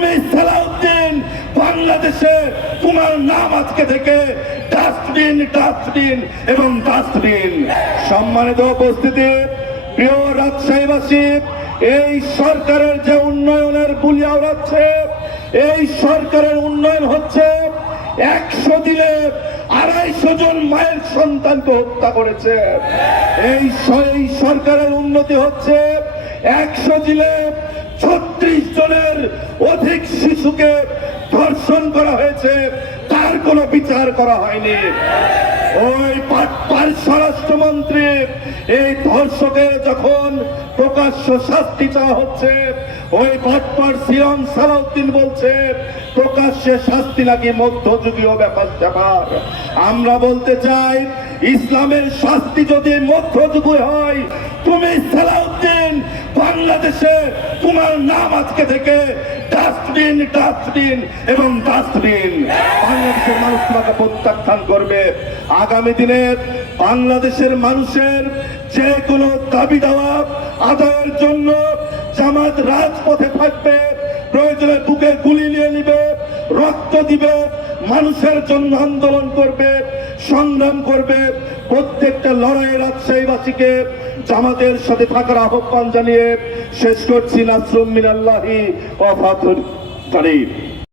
তুমি সালাউদ্দিন, বাংলাদেশে তোমার নাম আজকে থেকে ডাস্টবিন, ডাস্টবিন এবং ডাস্টবিন। সম্মানিত উপস্থিতি, প্রিয় রাজশাহীবাসী, এই সরকারের যে উন্নয়নের বুলি আওড়াচ্ছে, এই সরকারের উন্নয়ন হচ্ছে 100 দিনে 250 জন মায়ের সন্তানকে হত্যা করেছে। এই সরকারের উন্নতি হচ্ছে 100 দিনে 36 জনের অধিক শিশুকে ধর্ষণ করা হয়েছে, তার কোনো বিচার করা হয়নি। ওই পাটপার স্বরাষ্ট্রমন্ত্রী এই ধর্ষকের যখন প্রকাশ্য শাস্তি চাওয়া হচ্ছে, ওই পাটপার সিএম সালাউদ্দিন বলছে প্রকাশ্যে শাস্তি নাকি মধ্যযুগীয় ব্যাপার। আমরা বলতে চাই, ইসলামের শাস্তি যদি মধ্যযুগীয় হয়, তুমি সালাউদ্দিন, বাংলাদেশে তোমার নাম আজকে থেকে ডাস্টবিন, ডাস্টবিন এবং ডাস্টবিন। বাংলাদেশের মানুষ তোমাকে প্রত্যাখ্যান করবে। আগামী দিনে বাংলাদেশের মানুষের যে কোনো দাবি দাওয়া আদায়ের জন্য জামাত রাজপথে থাকবে, প্রয়োজনে বুকে গুলি নিয়ে নিবে, রক্ত দিবে, মানুষের জন্য আন্দোলন করবে, সংগ্রাম করবে। প্রত্যেকটা লড়াই রাজশাহীবাসীকে জামাতের সাথে থাকার আহ্বান জানিয়ে শেষ করছি। নাসরুম মিনাল্লাহি ওয়া ফাতহুন করিব।